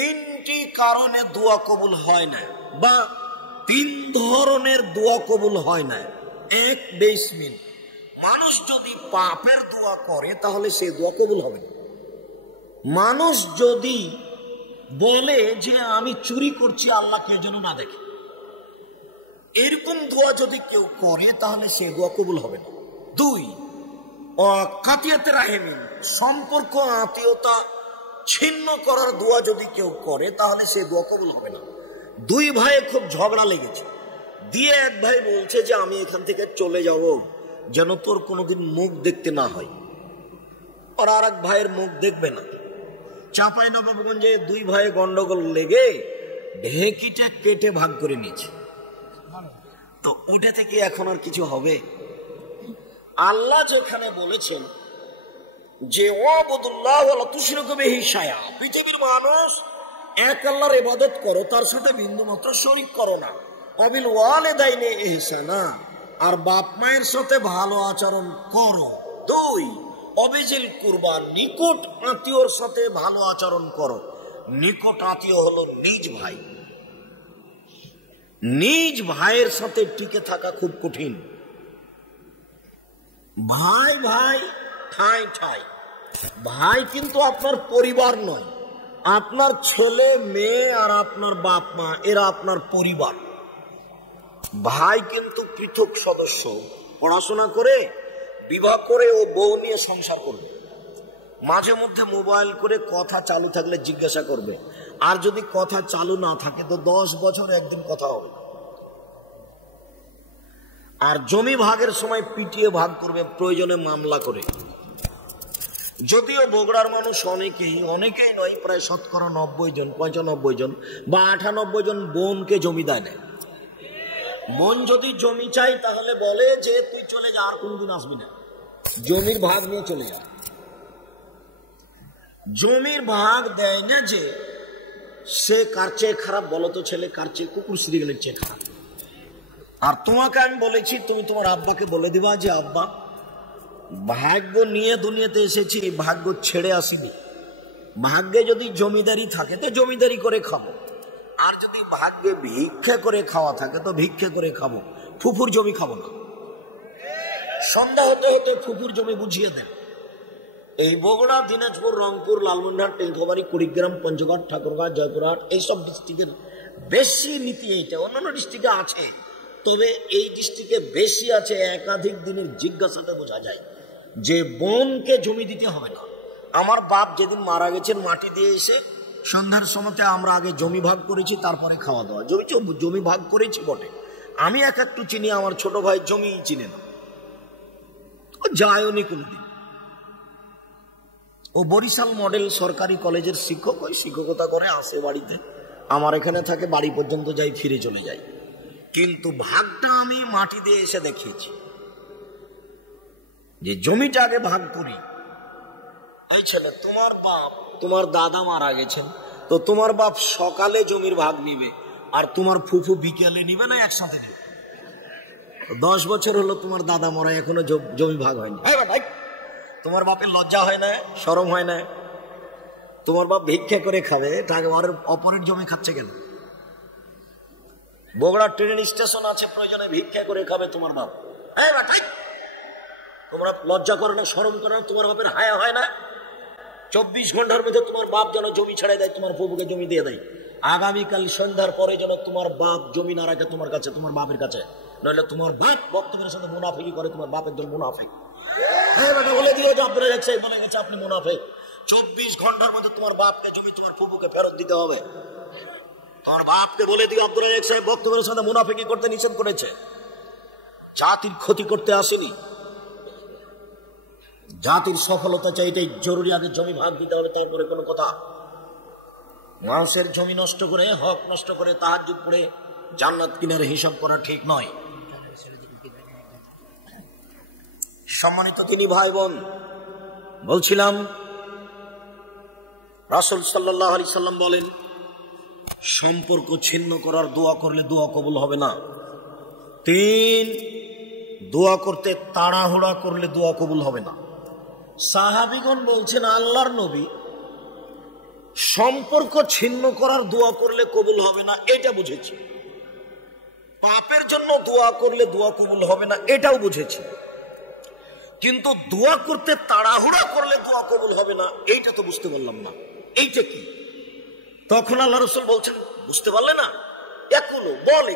তিনটি কারণে দোয়া কবুল হয় না, বা তিন ধরনের দোয়া কবুল হয় না। এক, বেসমিন, মানুষ যদি পাপের দোয়া করে তাহলে সে দোয়া কবুল হবে না। মানুষ যদি বলে যে আমি চুরি করছি, আল্লাহকে যেন না দেখে, এরকম দোয়া যদি কেউ করে তাহলে সে দোয়া কবুল হবে না। দুই, কাতিয়াতে রাহেমিন, সম্পর্ক আত্মীয়তা ছিন্ন করার দোয়া যদি কেউ করে তাহলে সে দোয়া কবুল হবে না। দুই ভাইয়ে খুব ঝগড়া লেগেছে, দিয়ে এক ভাই বলছে যে আমি এখান থেকে চলে যাব যেন তোর কোনোদিন মুখ দেখতে না হয়, আর আর এক ভাইয়ের মুখ দেখবে না। চাঁপাইনবাবগঞ্জে দুই ভাই গন্ডগোল লেগে ঢেকিটা কেটে ভাগ করে নিয়েছে। তো ওটা থেকে এখন আর কিছু হবে? আল্লাহ যেখানে বলেছেন যে পৃথিবীর মানুষ এক আল্লাহর ইবাদত করো, তার সাথে বিন্দু মাত্র শরীক করো না। অবিল ওয়ালিদাইনি ইহসানা, আর বাপ মায়ের সাথে ভালো আচরণ করো। দুই, অবিজিল কুরবান, নিকট আত্মীয়র সাথে ভালো আচরণ করো। নিকট আত্মীয় হলো নিজ ভাই। নিজ ভাইয়ের সাথে টিকে থাকা খুব কঠিন। ভাই ভাই, ঠাই ঠাই। ভাই কিন্তু আপনার পরিবার নয়, আপনার ছেলে মেয়ে আর আপনার বাপ মা, এরা আপনার পরিবার। ভাই কিন্তু পৃথক সদস্য। পড়াশোনা করে, বিবাহ করে ও বউ নিয়ে সংসার করবে। মাঝে মধ্যে মোবাইল করে কথা চালু থাকলে জিজ্ঞাসা করবে, আর যদি কথা চালু না থাকে তো 10 বছর একদিন কথা হবে। আর জমি ভাগের সময় পিটিয়ে ভাগ করবে, প্রয়োজনে মামলা করে। যদিও বগুড়ার মানুষ অনেকেই নয়, প্রায় শতকরা 90 জন, 95 জন বা 98 জন বোনকে জমি দেয় না। বোন যদি জমি চাই তাহলে বলে যে তুই চলে যা, আর কোনদিন আসবি না, জমির ভাগ নিয়ে চলে যা। জমির ভাগ দেয় না যে সে কার চেয়ে খারাপ বলো তো? ছেলে কার চেয়ে? কুকুর শ্রীগণের চেয়ে খারাপ। আর তোমাকে আমি বলেছি, তুমি তোমার আব্বাকে বলে দিবা যে আব্বা, ভাগ্য নিয়ে দুনিয়াতে এসেছি, ভাগ্য ছেড়ে আসিনি। ভাগ্যে যদি জমিদারি থাকে তো জমিদারি করে খাবো, আর যদি ভাগ্যে ভিক্ষা করে খাওয়া থাকে তো ভিক্ষা করে খাবো, ফুফুর জমি খাবো না। সন্ধ্যা হতে হতে ফুফুর জমি বুঝিয়ে দেন। এই বগুড়া, দিনাজপুর, রংপুর, লালমনিরহাট, টেঙ্কবাড়ি, কুড়িগ্রাম, পঞ্চগড়, ঠাকুরগাঁও, জয়পুরহাট, এইসব ডিস্ট্রিক্টের বেশি নীতি এইটা। অন্যান্য ডিস্ট্রিক্টে আছে, তবে এই ডিস্ট্রিক্টে বেশি আছে। একাধিক দিনের জিজ্ঞাসাতে বোঝা যায় যে বোনকে জমি দিতে হবে না। আমার বাপ যেদিন মারা গেছেন, মাটি দিয়ে এসে সন্ধ্যার সময়তে আমরা আগে জমি ভাগ করেছি, তারপরে খাওয়া দাওয়া। জমি ভাগ করেছি বটে, আমি একটু চিনি, আমার ছোট ভাই জমি চিনে না, ও যায়নি কোনদিন। ও বরিশাল মডেল সরকারি কলেজের শিক্ষক, ওই শিক্ষকতা করে, আসে বাড়িতে, আমার এখানে থাকে, বাড়ি পর্যন্ত যাই, ফিরে চলে যাই। কিন্তু ভাগটা আমি মাটি দিয়ে এসে দেখিয়েছি যে জমিটা আগে ভাগ করি। এই ছেলে, তোমার বাপ, তোমার দাদা মারা গেছেন, তো তোমার বাপ সকালে জমির ভাগ নিবে আর তোমার ফুফু বিকেলে নিবে না একসাথে নিবে? 10 বছর হলো তোমার দাদা মরা, এখনো জমি ভাগ হয়নি। তোমার বাপের লজ্জা হয় না? শরম হয় না? তোমার বাপ ভিক্ষা করে খাবে, অপরের জমি খাচ্ছে কেন? বগুড়া ট্রেন স্টেশন আছে, প্রয়োজনে ভিক্ষা করে খাবে তোমার বাপ। তোমরা লজ্জা করো না, শরম করো না? তোমার বাপের হায়া হয় না? 24 ঘন্টার মধ্যে তোমার বাপ যেন জমি ছেড়ে দেয়, তোমার ফুফুকে জমি দিয়ে দেয়। আগামীকাল সন্ধ্যার পরে যেন তোমার বাপ জমি না রাখে তোমার কাছে, তোমার বাপের কাছে, নইলে তোমার বাপ বক্তব্যের সাথে মুনাফিকি করে, তোমার বাপ একজন মুনাফিক। বলে দিও যে আপনারা বলে গেছে আপনি মুনাফিক। 24 ঘন্টার মধ্যে তোমার বাপকে জমি তোমার ফুফুকে ফেরত দিতে হবে। তোমার বাপকে বলে দিও আব্দুল রাজাক সাহেব বক্তব্যের সাথে মুনাফিকি করতে নিষেধ করেছে, জাতির ক্ষতি করতে আসেনি। জাতির সফলতা চাইতে জরুরি আগে জমি ভাগ দিতে হবে, তারপরে কোনো কথা। মানুষের জমি নষ্ট করে, হক নষ্ট করে, তাহাজ্জুদ পড়ে জান্নাত কিনার হিসাব করা ঠিক নয়। সম্মানিত তিনি ভাই বোন, বলছিলাম রাসূল সাল্লাল্লাহু আলাইহি সাল্লাম বলেন, সম্পর্ক ছিন্ন করার দোয়া করলে দোয়া কবুল হবে না। 3, দোয়া করতে তাড়াহুড়া করলে দোয়া কবুল হবে না। সাহাবীগণ বলছেন, আল্লাহর নবী সম্পর্ক ছিন্ন করার দোয়া করলে কবুল হবে না, এটা বুঝেছি। পাপের জন্য দোয়া করলে দোয়া কবুল হবে না, এটাও বুঝেছি। কিন্তু দোয়া করতে তাড়াহুড়া করলে দোয়া কবুল হবে না, এইটা তো বুঝতে পারলাম না। এইটা কি? তখন আল্লাহ রাসূল বলছেন, বুঝতে পারলে না? একুলো বলে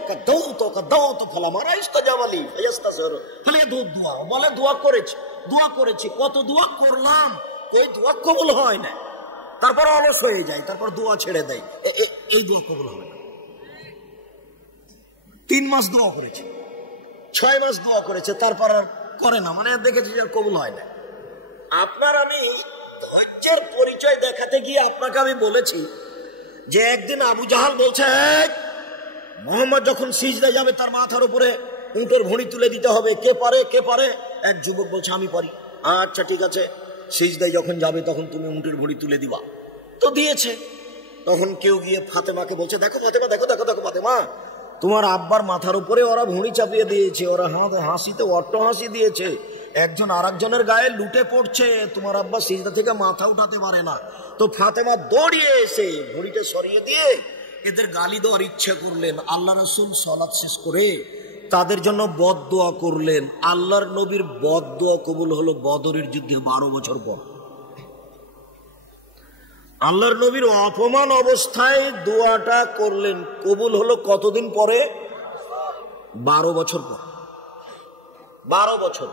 বলে দোয়া করেছি, কত দোয়া করলাম, ওই দোয়া কবুল হয় না, তারপর অলস হয়ে যায়, তারপর দোয়া ছেড়ে দেয়, এই দোয়া কবুল হবে না। 3 মাস দোয়া করেছে, 6 মাস দোয়া করেছে, তারপর আর করে না, মানে দেখেছি যে কবুল হয় না। আপনার আমি ধৈর্যের পরিচয় দেখাতে গিয়ে আপনাকে আমি বলেছি যে একদিন আবু জাহাল বলছে, মোহাম্মদ যখন সিজদায় যাবে তার মাথার উপরে উটের ভুঁড়ি তুলে দিতে হবে, কে পারে কে পারে? এক যুবক বলছে আমি পারি। আচ্ছা ঠিক আছে, সিজদায় যখন যাবে তখন তুমি উটের ভুঁড়ি তুলে দিবা। তো দিয়েছে। তখন কেউ গিয়ে ফাতেমাকে বলছে, দেখো ফাতেমা, দেখো দেখো দেখো ফাতেমা, তোমার আব্বার মাথার উপরে ওরা ভুঁড়ি চাপিয়ে দিয়েছে, ওরা হাসিতে অট্ট হাসি দিয়েছে, একজন আর একজনের গায়ে লুটে পড়ছে, তোমার আব্বা সিজদা থেকে মাথা উঠাতে পারে না। তো ফাতেমা দৌড়িয়ে এসে ভুঁড়িটা সরিয়ে দিয়ে এদের গালি দেওয়ার ইচ্ছে করলেন। আল্লাহ রাসূল সালাত শেষ করে তাদের জন্য বদদোয়া করলেন। আল্লাহর নবীর বদদোয়া কবুল হলো বদরের যুদ্ধে 12 বছর পর। আল্লাহর নবীর অপমান অবস্থায় দোয়াটা করলেন, কবুল হলো কতদিন পরে? 12 বছর পর। 12 বছর।